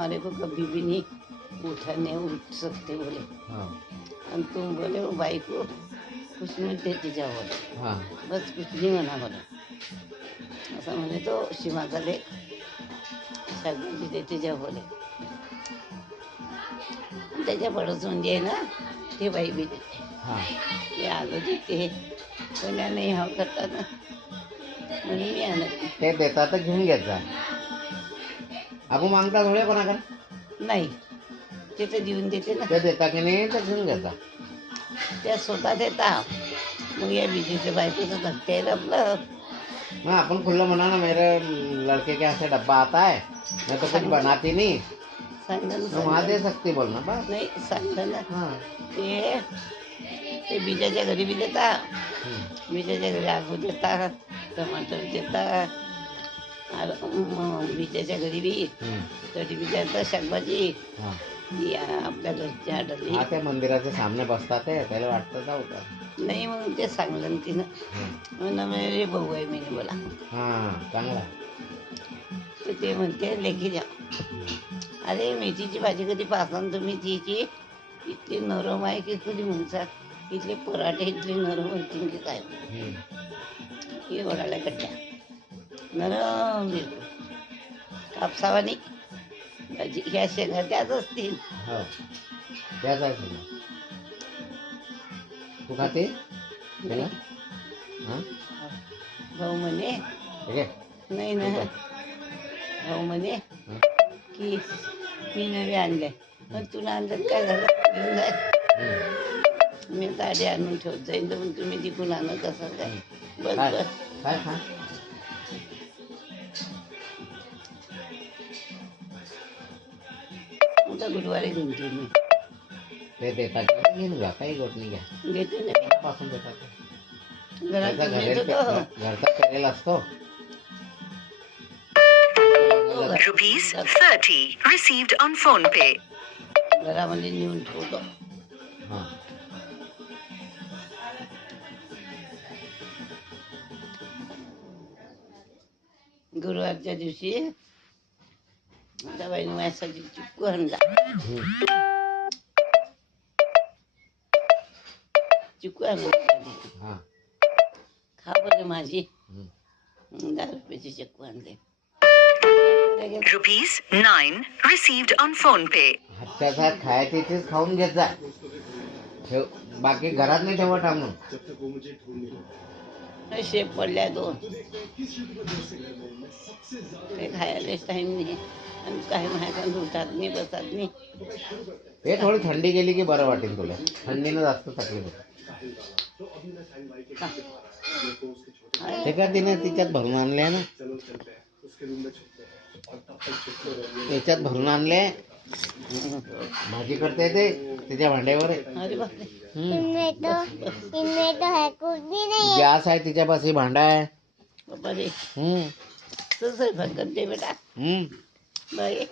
तुम्हारे को कभी भी नहीं उठाने उठ सकते बोले, हाँ और तुम बोले वो भाई को कुछ मत देते जाओ बोले, हाँ बस कुछ नहीं म्हणा बोला. असं म्हणे तो शिमाचा लेक शाकभाजी देते जाओ बोले. आणि त्याच्या पडोसून जे आहे ना ते बाई बी देते, हाँ ते आलं देते, कोण्या नाही हा करतात ना म्हणून मी आणत नाही. ते देतात तर घेऊन घ्यायचा. आपण मागता थोडे कोणाकडे, नाही ते तर देऊन देते ना, ते देता की नाही तर घेऊन घ्यायचा. त्या स्वतः देता. मग या बिजूच्या बायकोचं धक्के आहे ना आपलं. मैं अपन खुला मना ना, मेरे लड़के के यहाँ से डब्बा आता है, मैं तो कुछ बनाती नहीं, सांगलं तो वहाँ दे सकती बोलना बस. नाही सांगलं ना. हाँ ते बिजाच्या घरी बी देता, हम्म. बिजाच्या घरी आगू देता, टमाटर देता, बिजाच्या घरी बी हम्म. तरी बी देता शाकभाजी. हाँ या आपल्या घरच्या डली हाँ ते मंदिराच्या सामने बसतात ते, त्याला वाटतं जाऊ का. नाही. मग ते सांगलं ना तिनं, म्हणून मेरे भाऊ आहे मी बोला. हां चांगला. तर ते म्हणते लेखी जा. अरे मेथीची भाजी कधी पाहता ना तुम्ही, तिची इतकी नरम आहे की कधी म्हणसा इथले पराठे इथले नरम होतील की काय. हे ओढायला कट्ट्या नरम बिलकुल कापसावा नाही. भाजी ह्या शेंगा त्याच असतील. हो त्याच आहे सगळं. तू खाते त्याला? हां भाऊ म्हणे ठीक आहे. नाही ना, भाऊ म्हणे हं. की मी नवे आणले. मग तुला आणलं काय झालं, घेऊन जाय. मी गाडी आणून ठेवत जाईन, तर मग तुम्ही तिकून आणत असाल काय. बस काय बस काय खा. आता गुरुवारी घेऊन ठेव मी ते देतात की घेऊन घ्या, काही गोट नाही घ्या. घेते ना. पासून देतात ते. घरात त्याचा घेऊन येतो तो. घरचा केलेला असतो. ₹30 received on PhonePe. घरामध्ये नेऊन ठेवतो. हां गुरुवारच्या दिवशी आता बाईने माझ्यासाठी चिक्कू आणला. चिक्कू आणला हां खा बरं माझी. हं. 10 रुपयाचे चिक्कू आणले. ₹9 received on PhonePe. हातच्या हात खायची इथेच खाऊन घेत जा. ठेव, बाकी घरात नाही ठेवत आणून. शेप पडल्या 2 ते खायलाच टाईम नाही. आणि काय माहिती उठतात नाही, बसतात नाही. हे थोडी थंडी गेली की बरं वाटेल तुला. थंडीनं जास्त तकलीफ होते. ते का तिने तिच्यात भरून आणले आहे ना, याच्यात भरून आणले. भाजी करते ते तिच्या भांड्यावर आहे. अरे बापरे. गॅस आहे तिच्यापाशी, भांडा आहे. बापा रे. हम्म. तसं स्वयंपाक करते बेटा हम्म. बाई.